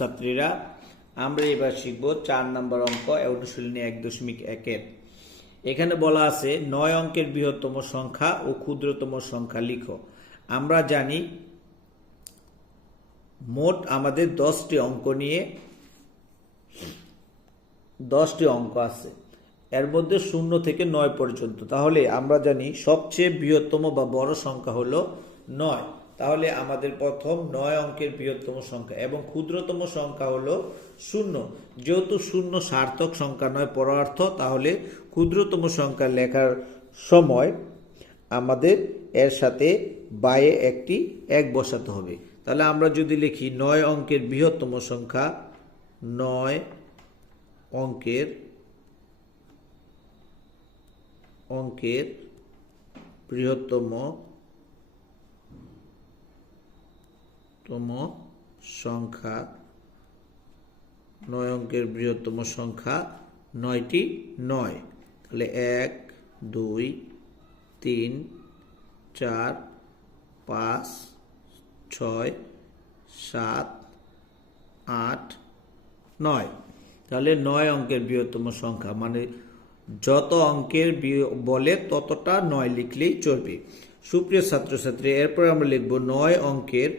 ছাত্রীরা আমরা এবার শিখব 4 নম্বর অঙ্ক অনুশীলনী 1.1 এখানে বলা আছে 9 অঙ্কের বৃহত্তম সংখ্যা ও ক্ষুদ্রতম সংখ্যা লিখো। আমরা জানি মোট আমাদের 10টি অঙ্ক নিয়ে 10টি অঙ্ক আছে, এর মধ্যে 0 থেকে 9 পর্যন্ত। তাহলে আমরা জানি সবচেয়ে বৃহত্তম বা বড় সংখ্যা হলো 9। তাহলে আমাদের প্রথম 9 অঙ্কের বৃহত্তম সংখ্যা এবং ক্ষুদ্রতম সংখ্যা হলো 0। যেহেতু 0 সার্থক সংখ্যা নয় পরার্থ, তাহলে ক্ষুদ্রতম সংখ্যা লেখার সময় আমাদের এর সাথে বায়ে একটি 1 বসাতে হবে। তাহলে আমরা যদি লিখি 9 অঙ্কের বৃহত্তম সংখ্যা, 9 অঙ্কের বৃহত্তম সংখ্যা, 9 অঙ্কের বৃহত্তম সংখ্যা 9টি 9। তাহলে 1 2 3 4 5 6 7 8 9। তাহলে 9 অঙ্কের বৃহত্তম সংখ্যা মানে যত অঙ্কের বলে ততটা 9 লিখলেই চলবে। সুপ্রিয় ছাত্রছাত্রী, এরপর আমরা লিখব 9 অঙ্কের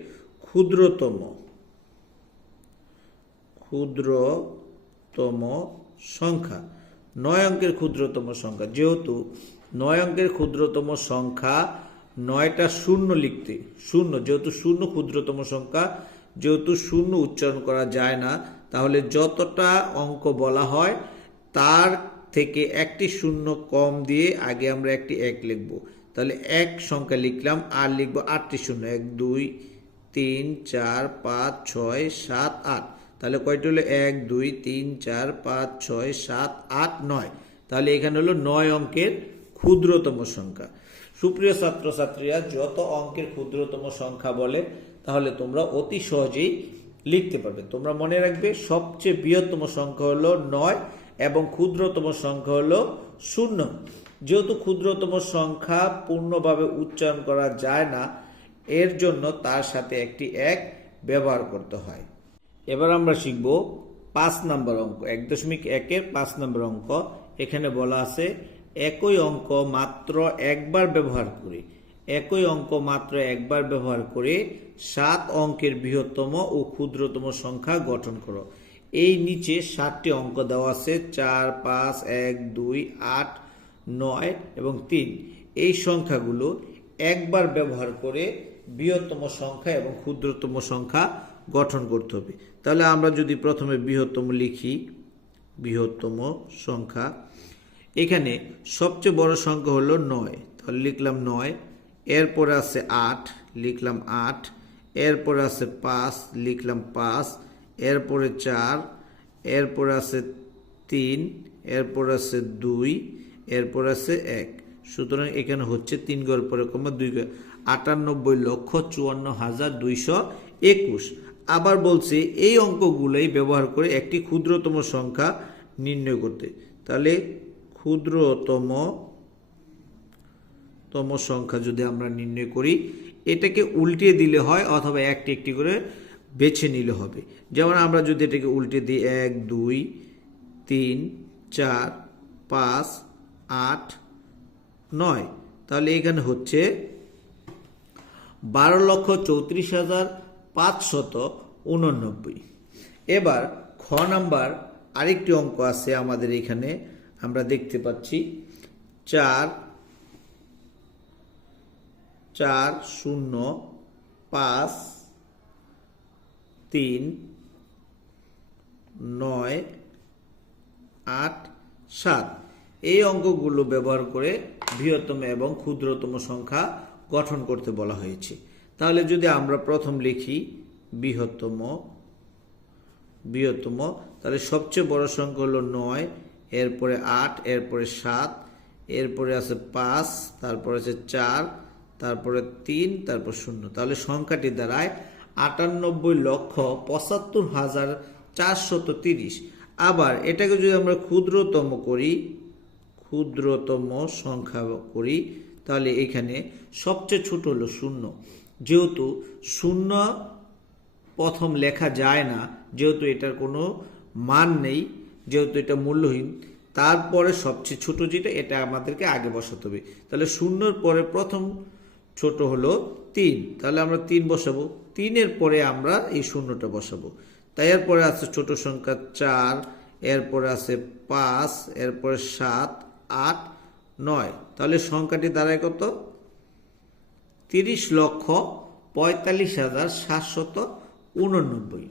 ক্ষুদ্রতম সংখ্যা। 9 অঙ্কের ক্ষুদ্রতম সংখ্যা, যেহেতু 9 অঙ্কের ক্ষুদ্রতম সংখ্যা 9টা শূন্য লিখতে, যেহেতু শূন্য ক্ষুদ্রতম সংখ্যা, যেহেতু শূন্য উচ্চারণ করা যায় না, তাহলে যতটা অঙ্ক বলা হয় তার থেকে একটি শূন্য কম দিয়ে আগে আমরা একটি 1 লিখব। তাহলে 1 সংখ্যা লিখলাম, আর লিখব 8টি শূন্য, 1 2 3 4 5 6 7 8। তাহলে কয়টি হলো? 1 2 3 4 5 6 7 8 9। তাহলে এখানে হলো 9 অঙ্কের ক্ষুদ্রতম সংখ্যা। সুপ্রিয় ছাত্রছাত্রীরা, যত অঙ্কের ক্ষুদ্রতম সংখ্যা বলে তাহলে তোমরা অতি সহজেই লিখতে পারবে। তোমরা মনে রাখবে সবচেয়ে বৃহত্তম সংখ্যা হলো 9 এবং ক্ষুদ্রতম সংখ্যা হলো 0। যেহেতু ক্ষুদ্রতম সংখ্যা পূর্ণভাবে উচ্চারণ করা যায় না, এর জন্য তার সাথে একটি 1 ব্যবহার করতে হয়। এবার আমরা শিখব 5 নম্বর অঙ্ক, 1.1 5 নম্বর অঙ্ক। এখানে বলা আছে একই অঙ্ক মাত্র একবার ব্যবহার করে 7 অঙ্কের বৃহত্তম ও ক্ষুদ্রতম সংখ্যা গঠন করো। এই নিচে 7টি অঙ্ক দেওয়া আছে, 4 5 1 2 8 9 এবং 3। এই সংখ্যাগুলো একবার ব্যবহার করে বৃহত্তম সংখ্যা এবং ক্ষুদ্রতম সংখ্যা গঠন করতে হবে। তাহলে আমরা যদি প্রথমে বৃহত্তম লিখি, বৃহত্তম সংখ্যা, এখানে সবচেয়ে বড় সংখ্যা হলো 9। তাহলে লিখলাম 9, এরপরে আছে 8, লিখলাম 8, এরপরে আছে 5, লিখলাম 5, এরপরে 4, এরপরে আছে 3, এরপরে আছে 2, এরপরে আছে 1। সুতরাং এখানে হচ্ছে 3 ঘর পরে কমা 2 ঘর, 98,54,221। আবার বলছে এই অঙ্কগুলোই ব্যবহার করে একটি ক্ষুদ্রতম সংখ্যা নির্ণয় করতে। তাহলে ক্ষুদ্রতম সংখ্যা যদি আমরা নির্ণয় করি, এটাকে উল্টে দিলে হয় অথবা একটি একটি করে বেছে নিলে হবে। যেমন আমরা যদি এটাকে উল্টে দিই 1 2 3 4 5 8 9, তাহলে এখানে হচ্ছে 12,34,589। এবার খ নাম্বার আরেকটি অঙ্ক আছে আমাদের এখানে, আমরা দেখতে পাচ্ছি 4 4 0 5 3 9 8 7। এই অঙ্কগুলো ব্যবহার করে বৃহত্তম এবং ক্ষুদ্রতম সংখ্যা গঠন করতে বলা হয়েছে। তাহলে যদি আমরা প্রথম লিখি বৃহত্তম, তাহলে সবচেয়ে বড় সংখ্যা হলো 9, এরপরে 8, এরপরে 7, এরপরে আছে 5, তারপরে আছে 4, তারপরে 3, তারপর 0। তাহলে সংখ্যাটি দাঁড়ায় 98,75,430। আবার এটাকে যদি আমরা ক্ষুদ্রতম সংখ্যা করি, তাহলে এখানে সবচেয়ে ছোট হলো 0। যেহেতু 0 প্রথম লেখা যায় না, যেহেতু এটার কোনো মান নেই, যেহেতু এটা মূল্যহীন। তারপরে সবচেয়ে ছোট যেটা, এটা আমাদেরকে আগে বসাতে হবে। তাহলে শূন্যর পরে প্রথম ছোট হলো 3, তাহলে আমরা 3 বসাবো। 3-এর পরে আমরা এই শূন্যটা বসাবো। তাই এরপরে আছে ছোট সংখ্যা 4, এরপরে আছে 5, এরপরে 7, 8, 9। তাহলে সংখ্যাটি দাঁড়ায় কত? 30,45,789।